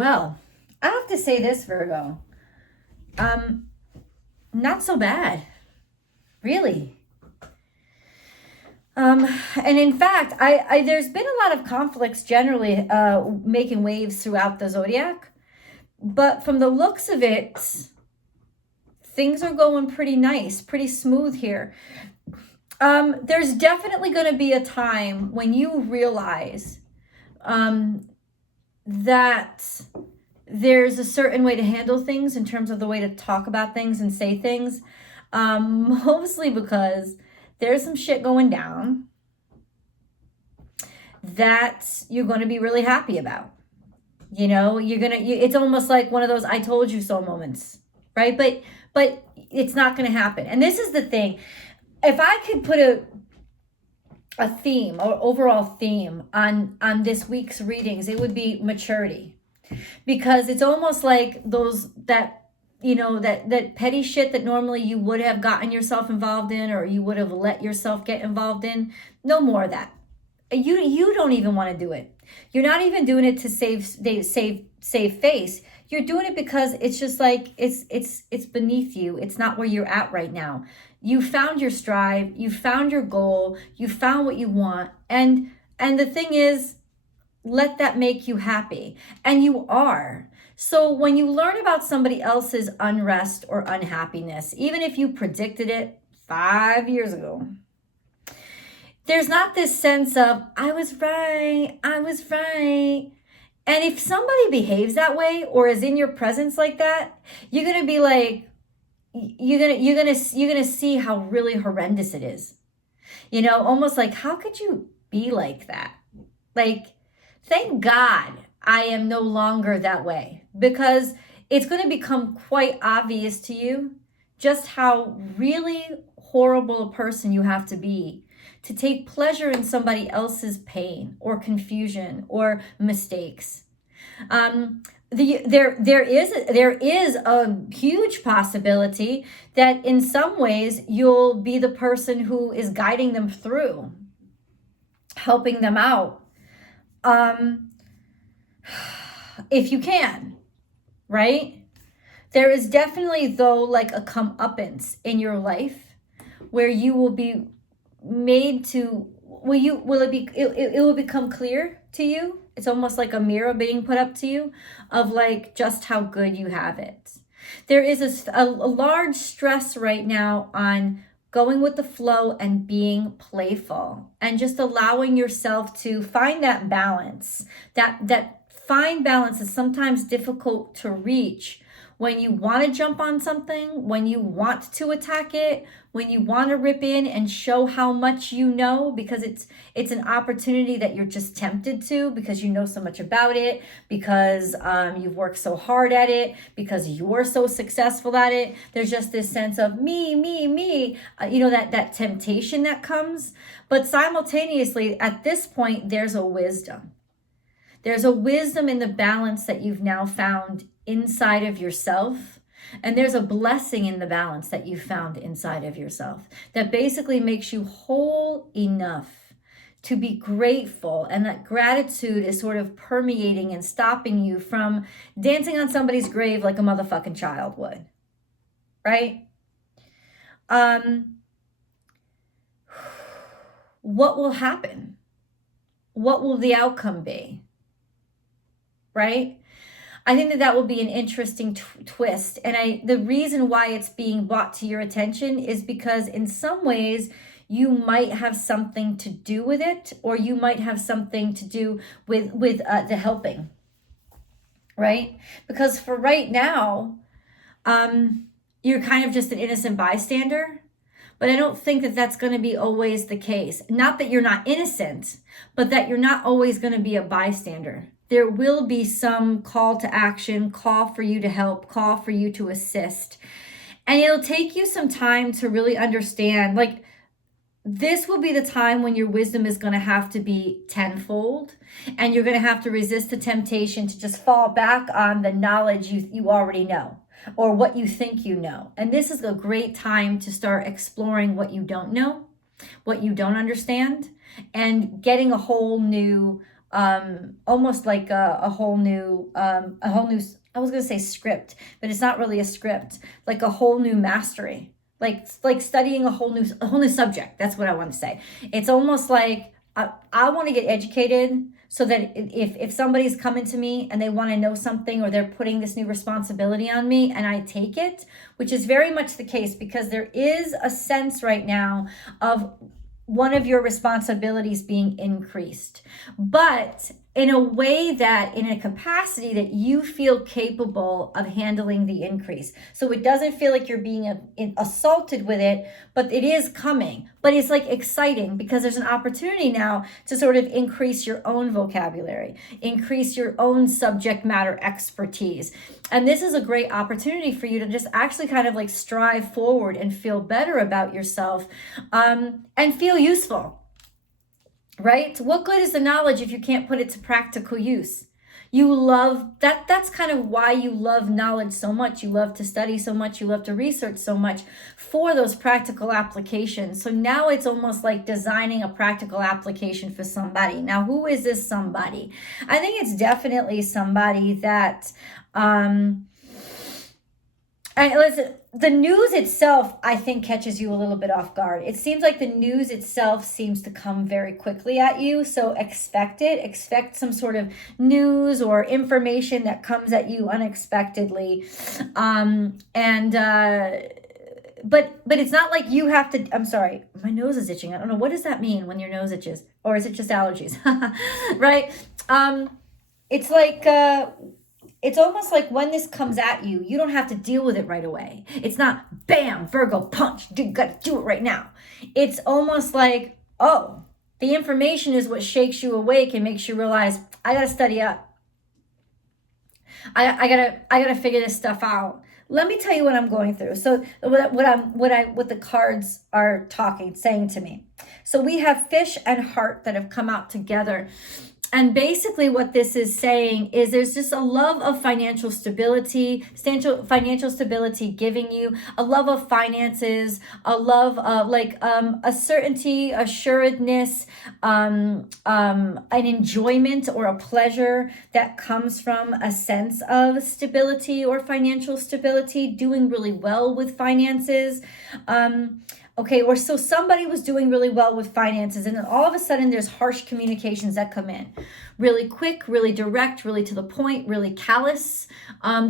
Well, I have to say this, Virgo. Not so bad, really. And in fact, I there's been a lot of conflicts generally making waves throughout the zodiac, but from the looks of it, things are going pretty nice, pretty smooth here. There's definitely going to be a time when you realize that there's a certain way to handle things in terms of the way to talk about things and say things, mostly because there's some shit going down that you're going to be really happy about. You know, it's almost like one of those I told you so moments, right? But it's not going to happen. And this is the thing. If I could put a theme or overall theme on this week's readings, it would be maturity. Because it's almost like that petty shit that normally you would have gotten yourself involved in, or you would have let yourself get involved in. No more of that. You don't even want to do it. You're not even doing it to save face. You're doing it because it's just like it's beneath you. It's not where you're at right now. You found your stride, you found your goal, you found what you want, and the thing is, let that make you happy. And you are. So when you learn about somebody else's unrest or unhappiness, even if you predicted it 5 years ago, there's not this sense of, I was right. And if somebody behaves that way or is in your presence like that, you're going to be like, you're going to see how really horrendous it is. You know, almost like, how could you be like that? Like, thank God I am no longer that way, because it's going to become quite obvious to you just how really horrible a person you have to be to take pleasure in somebody else's pain or confusion or mistakes. There is a huge possibility that in some ways you'll be the person who is guiding them through, helping them out. If you can, right? There is definitely, though, like a comeuppance in your life where you will be made to, it will become clear to you. It's almost like a mirror being put up to you of like just how good you have it. There is a large stress right now on going with the flow and being playful and just allowing yourself to find that balance. That fine balance is sometimes difficult to reach when you want to jump on something, when you want to attack it, when you want to rip in and show how much you know, because it's an opportunity that you're just tempted to because you know so much about it, because you've worked so hard at it, because you're so successful at it. There's just this sense of me, that temptation that comes. But simultaneously, at this point, there's a wisdom. There's a wisdom in the balance that you've now found inside of yourself. And there's a blessing in the balance that you found inside of yourself that basically makes you whole enough to be grateful. And that gratitude is sort of permeating and stopping you from dancing on somebody's grave like a motherfucking child would. Right? What will happen? What will the outcome be? Right? I think that will be an interesting twist. And the reason why it's being brought to your attention is because in some ways you might have something to do with it, or you might have something to do with the helping, right? Because for right now, you're kind of just an innocent bystander. But I don't think that that's going to be always the case. Not that you're not innocent, but that you're not always going to be a bystander. There will be some call to action, call for you to help, call for you to assist. And it'll take you some time to really understand, like, this will be the time when your wisdom is going to have to be tenfold, and you're going to have to resist the temptation to just fall back on the knowledge you already know, or what you think you know. And this is a great time to start exploring what you don't know, what you don't understand, and getting a whole new almost like a whole new, I was going to say script, but it's not really a script, like a whole new mastery, like studying a whole new subject. That's what I want to say. It's almost like I want to get educated so that if somebody's coming to me and they want to know something, or they're putting this new responsibility on me and I take it, which is very much the case, because there is a sense right now of one of your responsibilities being increased, but in a way that, in a capacity that you feel capable of handling the increase. So it doesn't feel like you're being assaulted with it, but it is coming. But it's like exciting because there's an opportunity now to sort of increase your own vocabulary, increase your own subject matter expertise. And this is a great opportunity for you to just actually kind of like strive forward and feel better about yourself, and feel useful. Right? What good is the knowledge if you can't put it to practical use? You love that. That's kind of why you love knowledge so much. You love to study so much. You love to research so much for those practical applications. So now it's almost like designing a practical application for somebody. Now, who is this somebody? I think it's definitely somebody that, listen, the news itself, I think, catches you a little bit off guard. It seems like the news itself seems to come very quickly at you. So expect it. Expect some sort of news or information that comes at you unexpectedly. But it's not like you have to, I'm sorry, my nose is itching. I don't know. What does that mean when your nose itches? Or is it just allergies? Right? It's like, it's almost like when this comes at you, you don't have to deal with it right away. It's not, bam, Virgo, punch, you gotta do it right now. It's almost like, oh, the information is what shakes you awake and makes you realize, I gotta study up. I gotta figure this stuff out. Let me tell you what I'm going through. So what the cards are saying to me. So we have Fish and Heart that have come out together. And basically what this is saying is there's just a love of financial stability giving you a love of finances, a love of a certainty, assuredness, an enjoyment or a pleasure that comes from a sense of stability or financial stability, doing really well with finances. Okay, or so somebody was doing really well with finances, and then all of a sudden there's harsh communications that come in. Really quick, really direct, really to the point, really callous,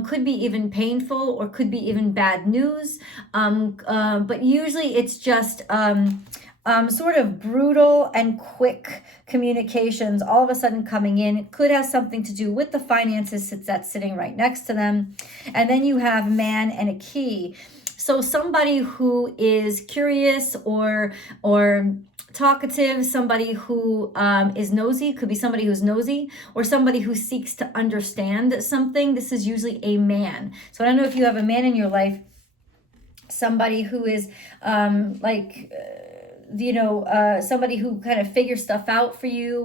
could be even painful, or could be even bad news. But usually it's just sort of brutal and quick communications all of a sudden coming in. It could have something to do with the finances that's sitting right next to them. And then you have Man and a Key. So somebody who is curious or talkative, somebody who is nosy, could be somebody who's nosy, or somebody who seeks to understand something. This is usually a man. So I don't know if you have a man in your life, somebody who is somebody who kind of figures stuff out for you,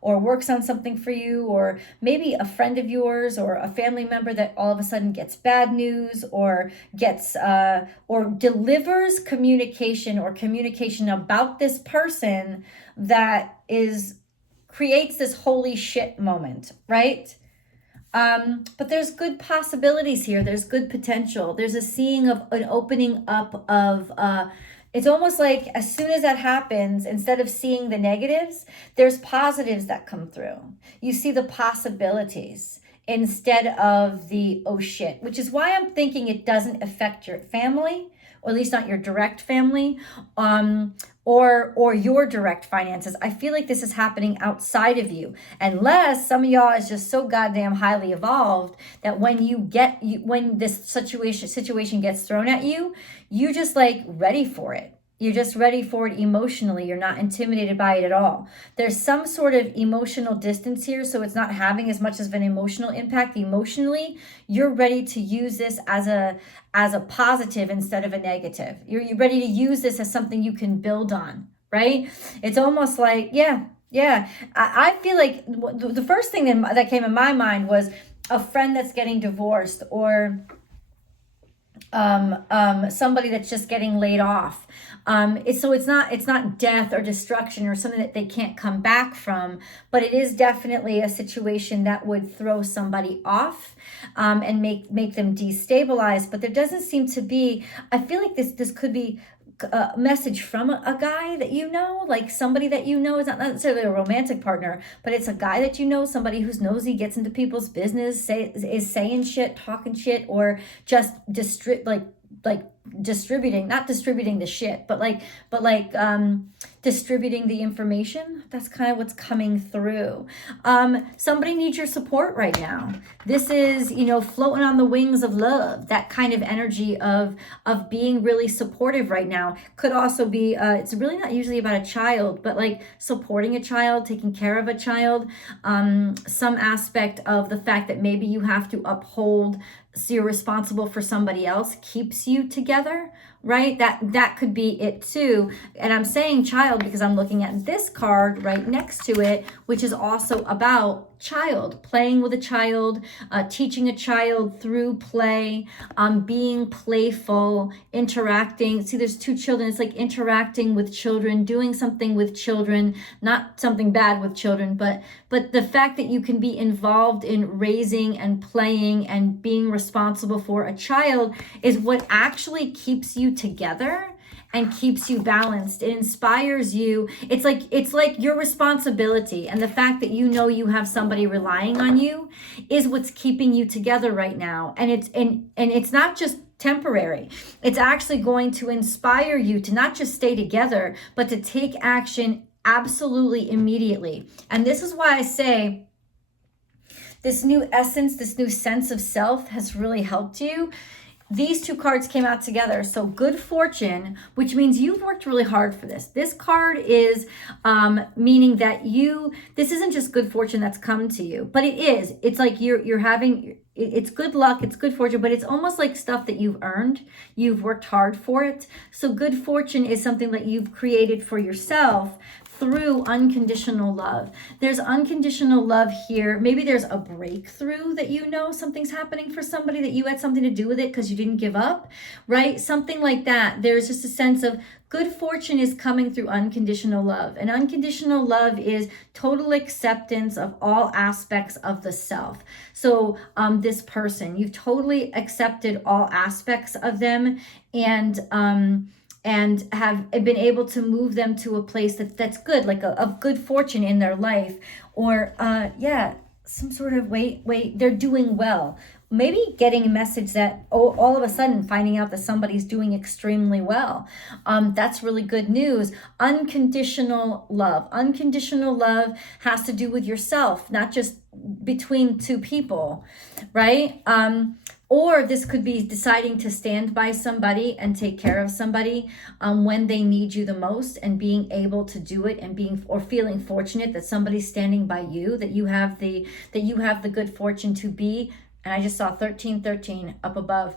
or works on something for you, or maybe a friend of yours or a family member that all of a sudden gets bad news, or gets or delivers communication about this person that creates this holy shit moment, right? But there's good possibilities here. There's good potential. There's a seeing of an opening up of it's almost like as soon as that happens, instead of seeing the negatives, there's positives that come through. You see the possibilities instead of the, oh shit, which is why I'm thinking it doesn't affect your family, or at least not your direct family, or your direct finances. I feel like this is happening outside of you, unless some of y'all is just so goddamn highly evolved that when this situation gets thrown at you, you just like ready for it. You're just ready for it emotionally. You're not intimidated by it at all. There's some sort of emotional distance here, so it's not having as much of an emotional impact. Emotionally, you're ready to use this as a positive instead of a negative. You're ready to use this as something you can build on, right? It's almost like, yeah. I feel like the first thing that came in my mind was a friend that's getting divorced, or somebody that's just getting laid off. It's not death or destruction or something that they can't come back from, but it is definitely a situation that would throw somebody off, and make them destabilized. But there doesn't seem to be, I feel like this could be a message from a guy that you know, like somebody that you know is not necessarily a romantic partner, but it's a guy that you know, somebody who's nosy, gets into people's business, is saying shit, talking shit, or just distributing, not distributing the shit, but distributing the information. That's kind of what's coming through. Somebody needs your support right now. This is, floating on the wings of love, that kind of energy of being really supportive right now. Could also be, it's really not usually about a child, but like supporting a child, taking care of a child, some aspect of the fact that maybe you have to uphold, so you're responsible for somebody else, keeps you together, right? That could be it too. And I'm saying child because I'm looking at this card right next to it, which is also about child, playing with a child, teaching a child through play, being playful, interacting. See, there's two children. It's like interacting with children, doing something with children, not something bad with children, but the fact that you can be involved in raising and playing and being responsible for a child is what actually keeps you together and keeps you balanced. It inspires you. It's like your responsibility, and the fact that you have somebody relying on you is what's keeping you together right now. And it's not just temporary. It's actually going to inspire you to not just stay together, but to take action absolutely immediately. And this is why I say this new essence, this new sense of self has really helped you. These two cards came out together. So good fortune, which means you've worked really hard for this. This card is meaning that this isn't just good fortune that's come to you, but it is. It's like you're having, it's good luck, it's good fortune, but it's almost like stuff that you've earned. You've worked hard for it. So good fortune is something that you've created for yourself through unconditional love. There's unconditional love here. Maybe there's a breakthrough that something's happening for somebody, that you had something to do with it because you didn't give up, right? Something like that. There's just a sense of good fortune is coming through unconditional love. And unconditional love is total acceptance of all aspects of the self. So this person, you've totally accepted all aspects of them, and have been able to move them to a place that's good, like a good fortune in their life, or some sort of wait, they're doing well. Maybe getting a message that all of a sudden finding out that somebody's doing extremely well. That's really good news. Unconditional love. Unconditional love has to do with yourself, not just between two people, right? Or this could be deciding to stand by somebody and take care of somebody when they need you the most, and being able to do it, and feeling fortunate that somebody's standing by you, that you have the good fortune to be. And I just saw 1313 up above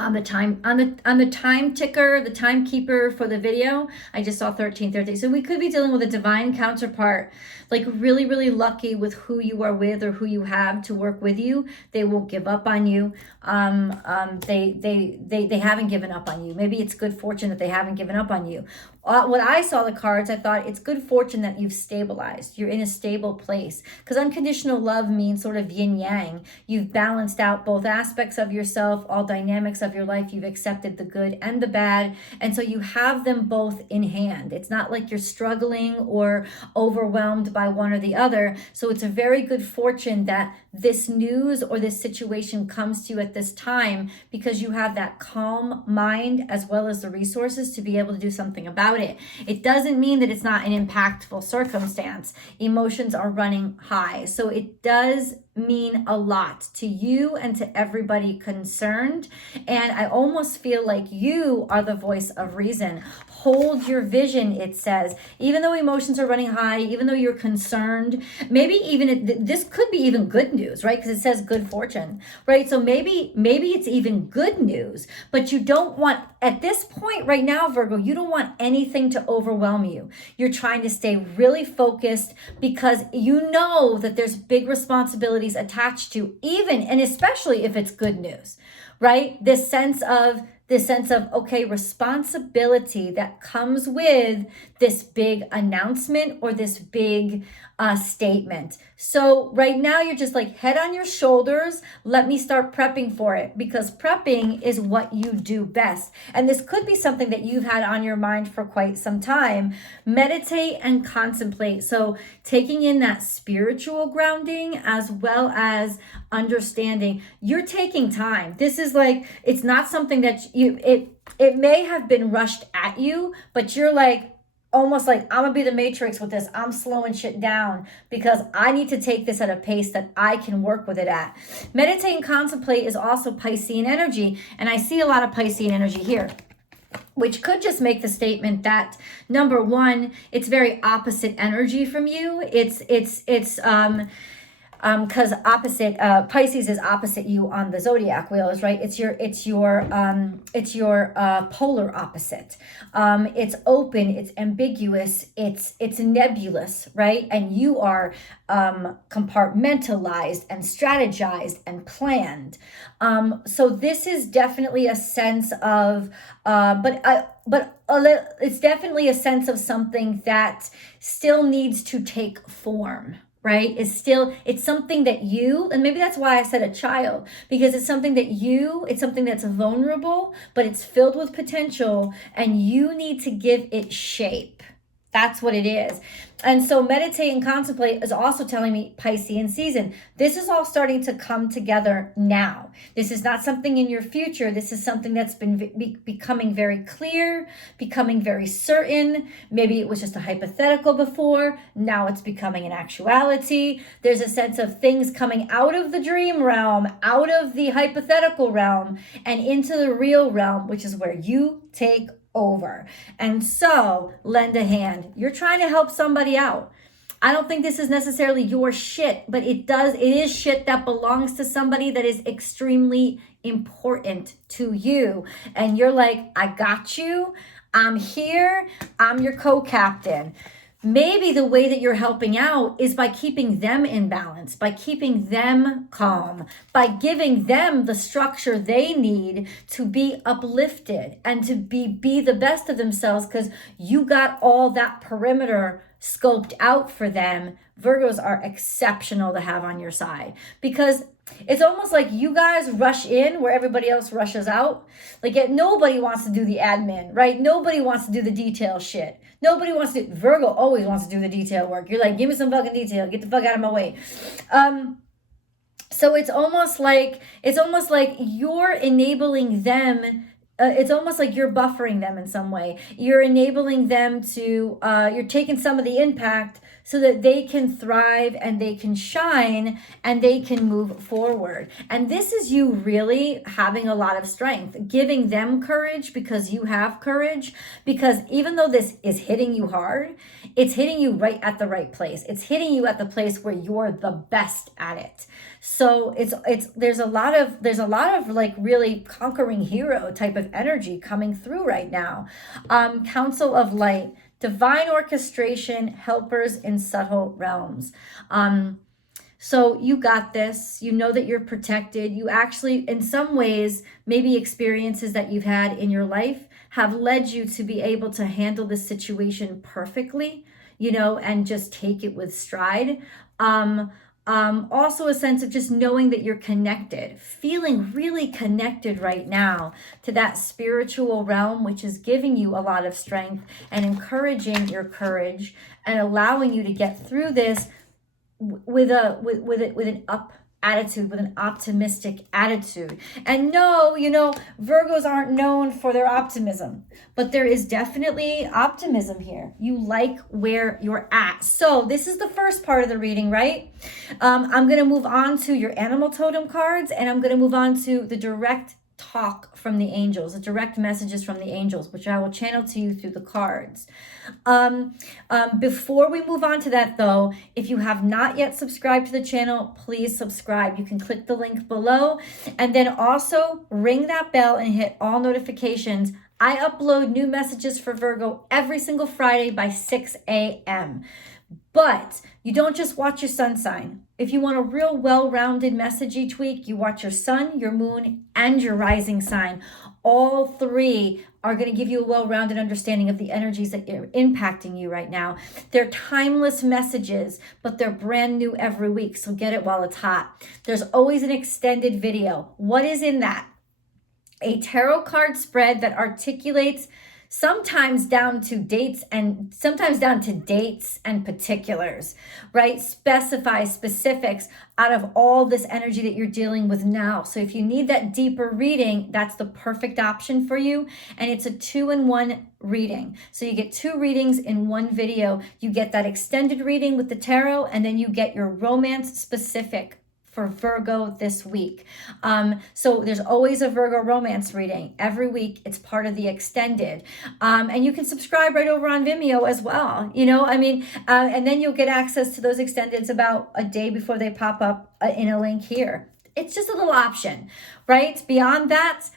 on the time ticker, the timekeeper for the video. I just saw 1313. So we could be dealing with a divine counterpart, like really, really lucky with who you are with or who you have to work with you. They won't give up on you. They haven't given up on you. Maybe it's good fortune that they haven't given up on you. When I saw the cards, I thought it's good fortune that you've stabilized. You're in a stable place, because unconditional love means sort of yin yang. You've balanced out both aspects of yourself, all dynamics of your life. You've accepted the good and the bad. And so you have them both in hand. It's not like you're struggling or overwhelmed by one or the other. So it's a very good fortune that this news or this situation comes to you at this time, because you have that calm mind as well as the resources to be able to do something about it. It doesn't mean that it's not an impactful circumstance. Emotions are running high. So it does mean a lot to you and to everybody concerned. And I almost feel like you are the voice of reason. Hold your vision, it says. Even though emotions are running high, even though you're concerned, maybe even this could be even good news, right? Because it says good fortune, right? So maybe it's even good news, but you don't want, at this point right now, Virgo, you don't want anything to overwhelm you. You're trying to stay really focused, because you know that there's big responsibilities attached to, even and especially if it's good news, right? This sense of okay, responsibility that comes with this big announcement or this big statement. So right now you're just like head on your shoulders. Let me start prepping for it, because prepping is what you do best. And this could be something that you've had on your mind for quite some time. Meditate and contemplate. So taking in that spiritual grounding as well as understanding. You're taking time. This is like, it's not something that it may have been rushed at you, but you're like, almost like, I'm gonna be the Matrix with this. I'm slowing shit down because I need to take this at a pace that I can work with it at. Meditate and contemplate is also Piscean energy. And I see a lot of Piscean energy here, which could just make the statement that, number one, it's very opposite energy from you. It's because opposite Pisces is opposite you on the zodiac wheels, right? It's your polar opposite. It's open, it's ambiguous, it's nebulous, right? And you are compartmentalized and strategized and planned. So this is definitely a sense of it's definitely a sense of something that still needs to take form, right? It's something that you, and maybe that's why I said a child, because it's something that's vulnerable, but it's filled with potential, and you need to give it shape. That's what it is. And so meditate and contemplate is also telling me Piscean season. This is all starting to come together now. This is not something in your future. This is something that's been becoming very clear, becoming very certain. Maybe it was just a hypothetical before. Now it's becoming an actuality. There's a sense of things coming out of the dream realm, out of the hypothetical realm, and into the real realm, which is where you take over. And so lend a hand. You're trying to help somebody out. I don't think this is necessarily your shit, but it is shit that belongs to somebody that is extremely important to you. And you're like, I got you. I'm here. I'm your co-captain. Maybe the way that you're helping out is by keeping them in balance, by keeping them calm, by giving them the structure they need to be uplifted and to be the best of themselves, because you got all that perimeter scoped out for them. Virgos are exceptional to have on your side, because it's almost like you guys rush in where everybody else rushes out. Like nobody wants to do the admin, right? Nobody wants to do the detail shit. Nobody wants to. Virgo always wants to do the detail work. You're like, give me some fucking detail. Get the fuck out of my way. So it's almost like you're enabling them. It's almost like you're buffering them in some way. You're enabling them to. You're taking some of the impact so that they can thrive and they can shine and they can move forward. And this is you really having a lot of strength, giving them courage because you have courage. Because even though this is hitting you hard, it's hitting you right at the right place. It's hitting you at the place where you're the best at it. So there's a lot of like really conquering hero type of energy coming through right now. Council of Light. Divine orchestration, helpers in subtle realms. So you got this. You know that you're protected. You actually, in some ways, maybe experiences that you've had in your life have led you to be able to handle this situation perfectly, and just take it with stride. Also a sense of just knowing that you're connected, feeling really connected right now to that spiritual realm, which is giving you a lot of strength and encouraging your courage and allowing you to get through this with an up attitude, with an optimistic attitude. And no, Virgos aren't known for their optimism, but there is definitely optimism here. You like where you're at. So this is the first part of the reading, right? I'm going to move on to your animal totem cards, and I'm going to move on to the direct talk from the angels, the direct messages from the angels, which I will channel to you through the cards. Before we move on to that though, if you have not yet subscribed to the channel, please subscribe. You can click the link below, and then also ring that bell and hit all notifications. I upload new messages for Virgo every single Friday by 6 a.m. But you don't just watch your sun sign. If you want a real well-rounded message each week, you watch your sun, your moon, and your rising sign. All three are going to give you a well-rounded understanding of the energies that are impacting you right now. They're timeless messages, but they're brand new every week, so get it while it's hot. There's always an extended video. What is in that? A tarot card spread that articulates sometimes down to dates and particulars, right? Specify specifics out of all this energy that you're dealing with now. So if you need that deeper reading, that's the perfect option for you. And it's a 2-in-1 reading. So you get 2 readings in one video. You get that extended reading with the tarot, and then you get your romance specific for Virgo this week. So there's always a Virgo romance reading every week. It's part of the extended. And you can subscribe right over on Vimeo as well. And then you'll get access to those extendeds about a day before they pop up in a link here. It's just a little option, right? Beyond that,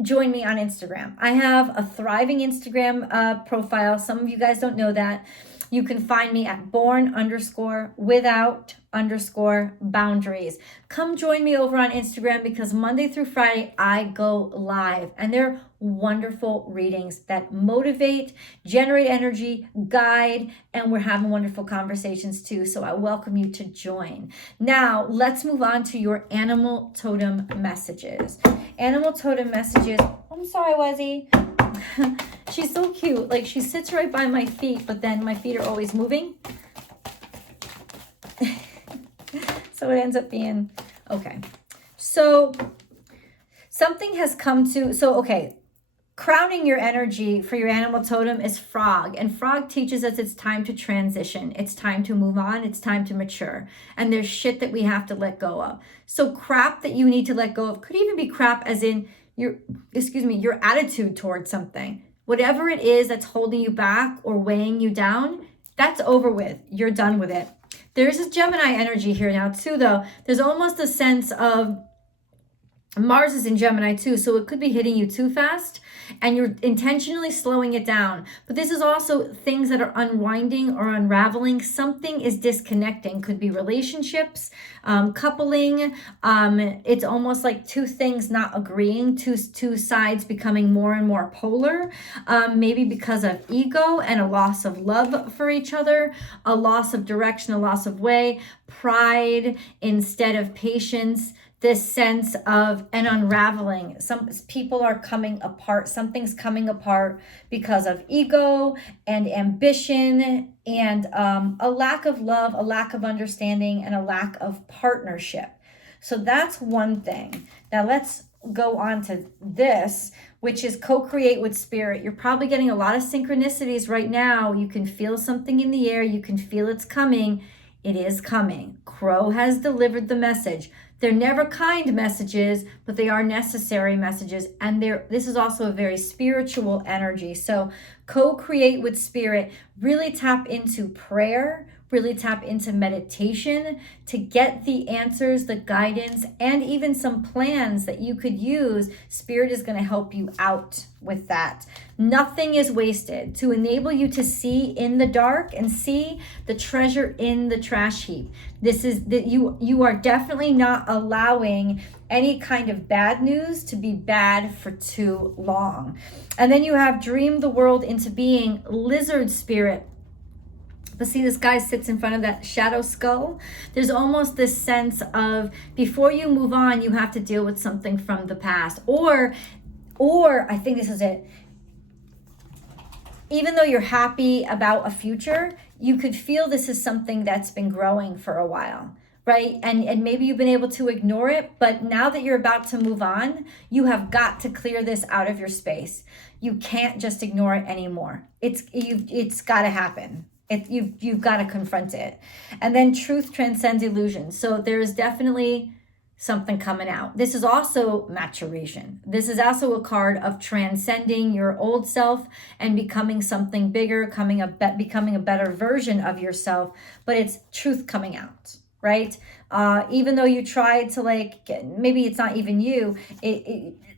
join me on Instagram. I have a thriving Instagram profile. Some of you guys don't know that. You can find me at born_without_boundaries. Come join me over on Instagram because Monday through Friday, I go live. And they're wonderful readings that motivate, generate energy, guide, and we're having wonderful conversations too. So I welcome you to join. Now, let's move on to your animal totem messages. Animal totem messages. I'm sorry, Wazzy. She's so cute. Like, she sits right by my feet, but then my feet are always moving. So it ends up being, okay. So something has come to, crowning your energy for your animal totem is frog. And frog teaches us it's time to transition. It's time to move on. It's time to mature. And there's shit that we have to let go of. So crap that you need to let go of could even be crap as in your attitude towards something. Whatever it is that's holding you back or weighing you down, that's over with. You're done with it. There's a Gemini energy here now too, though. There's almost a sense of Mars is in Gemini too, so it could be hitting you too fast and you're intentionally slowing it down. But this is also things that are unwinding or unraveling. Something is disconnecting. Could be relationships, coupling. It's almost like two things not agreeing, two sides becoming more and more polar, maybe because of ego and a loss of love for each other, a loss of direction, a loss of way, pride instead of patience. This sense of an unraveling. Some people are coming apart. Something's coming apart because of ego and ambition and a lack of love, a lack of understanding, and a lack of partnership. So that's one thing. Now let's go on to this, which is co-create with spirit. You're probably getting a lot of synchronicities right now. You can feel something in the air. You can feel it's coming. It is coming. Crow has delivered the message. They're never kind messages, but they are necessary messages. And this is also a very spiritual energy. So co-create with spirit, really tap into prayer, really tap into meditation to get the answers, the guidance, and even some plans that you could use. Spirit is going to help you out with that. Nothing is wasted to enable you to see in the dark and see the treasure in the trash heap. This is that you are definitely not allowing any kind of bad news to be bad for too long. And then you have dream the world into being, lizard spirit. But see, this guy sits in front of that shadow skull. There's almost this sense of before you move on, you have to deal with something from the past. Or I think this is it. Even though you're happy about a future, you could feel this is something that's been growing for a while, right? And maybe you've been able to ignore it, but now that you're about to move on, you have got to clear this out of your space. You can't just ignore it anymore. It's got to happen. You've got to confront it. And then truth transcends illusion. So there is definitely something coming out. This is also maturation. This is also a card of transcending your old self and becoming something bigger, becoming a better version of yourself. But it's truth coming out, right? Even though you tried to maybe it's not even you.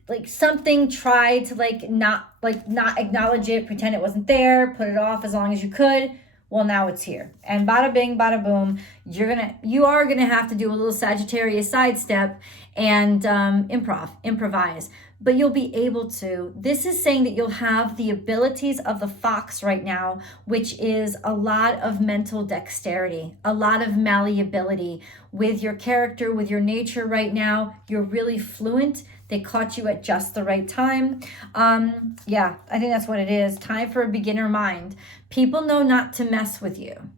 Like something tried to not acknowledge it, pretend it wasn't there, put it off as long as you could. Well, now it's here. And bada bing, bada boom, you are gonna have to do a little Sagittarius sidestep and improvise. But you'll be able to. This is saying that you'll have the abilities of the fox right now, which is a lot of mental dexterity, a lot of malleability with your character, with your nature right now. You're really fluent. They caught you at just the right time. Yeah, I think that's what it is. Time for a beginner mind. People know not to mess with you,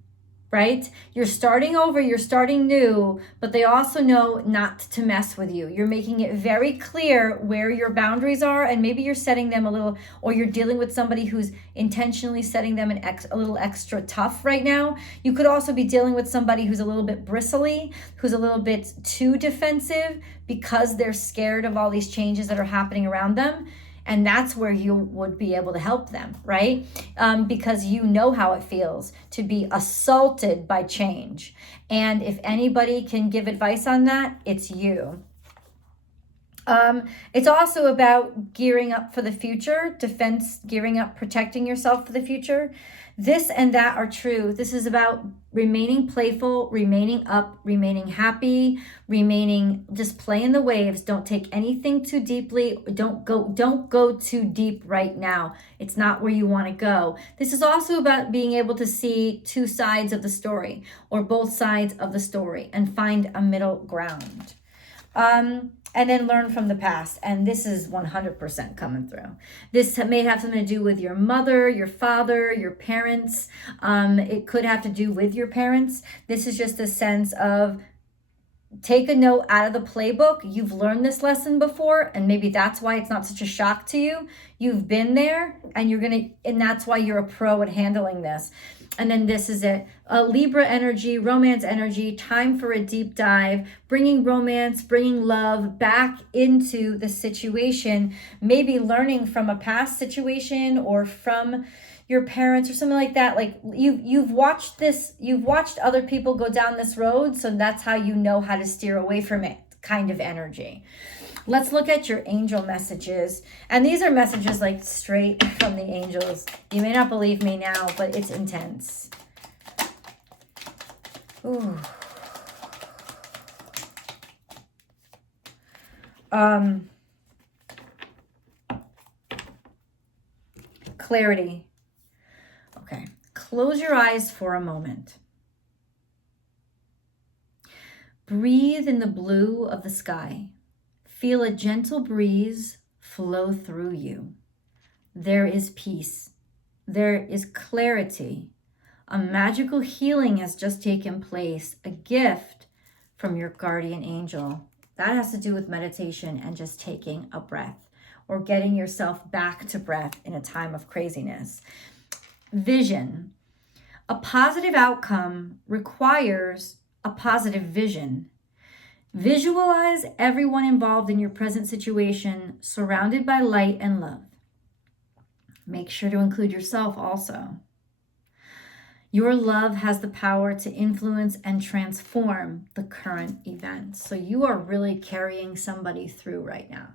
right? You're starting over, you're starting new, but they also know not to mess with you. You're making it very clear where your boundaries are, and maybe you're setting them a little, or you're dealing with somebody who's intentionally setting them a little extra tough right now. You could also be dealing with somebody who's a little bit bristly, who's a little bit too defensive because they're scared of all these changes that are happening around them. And that's where you would be able to help them, right? Because you know how it feels to be assaulted by change. And if anybody can give advice on that, it's you. It's also about gearing up for the future, defense, gearing up, protecting yourself for the future. This and that are true. This is about remaining playful, remaining up, remaining happy, remaining just playing the waves. Don't take anything too deeply. Don't go too deep right now. It's not where you want to go. This is also about being able to see two sides of the story or both sides of the story and find a middle ground. And then learn from the past. And this is 100% coming through. This may have something to do with your mother, your father, your parents. It could have to do with your parents. This is just a sense of take a note out of the playbook. You've learned this lesson before, and maybe that's why it's not such a shock to you. You've been there, and that's why you're a pro at handling this. And then this is it. Libra energy, romance energy, time for a deep dive, bringing romance, bringing love back into the situation, maybe learning from a past situation or from your parents or something like that. Like you've watched other people go down this road, so that's how you know how to steer away from it kind of energy. Let's look at your angel messages. And these are messages like straight from the angels. You may not believe me now, but it's intense. Ooh. Clarity. Okay. Close your eyes for a moment. Breathe in the blue of the sky. Feel a gentle breeze flow through you. There is peace. There is clarity. A magical healing has just taken place. A gift from your guardian angel. That has to do with meditation and just taking a breath or getting yourself back to breath in a time of craziness. Vision. A positive outcome requires a positive vision. Visualize everyone involved in your present situation surrounded by light and love. Make sure to include yourself also. Your love has the power to influence and transform the current event. So you are really carrying somebody through right now.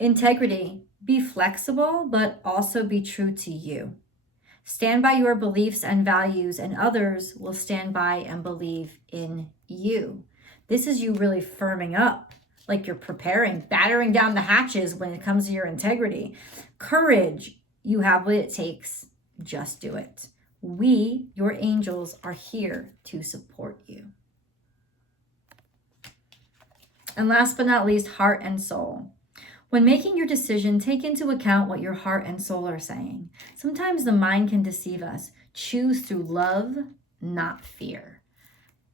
Integrity. Be flexible, but also be true to you. Stand by your beliefs and values, and others will stand by and believe in you. This is you really firming up, like you're preparing, battering down the hatches when it comes to your integrity. Courage. You have what it takes. Just do it. We, your angels, are here to support you. And last but not least, heart and soul. When making your decision, take into account what your heart and soul are saying. Sometimes the mind can deceive us. Choose through love, not fear.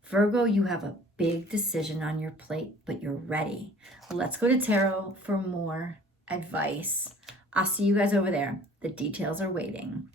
Virgo, you have a big decision on your plate, but you're ready. Let's go to tarot for more advice. I'll see you guys over there. The details are waiting.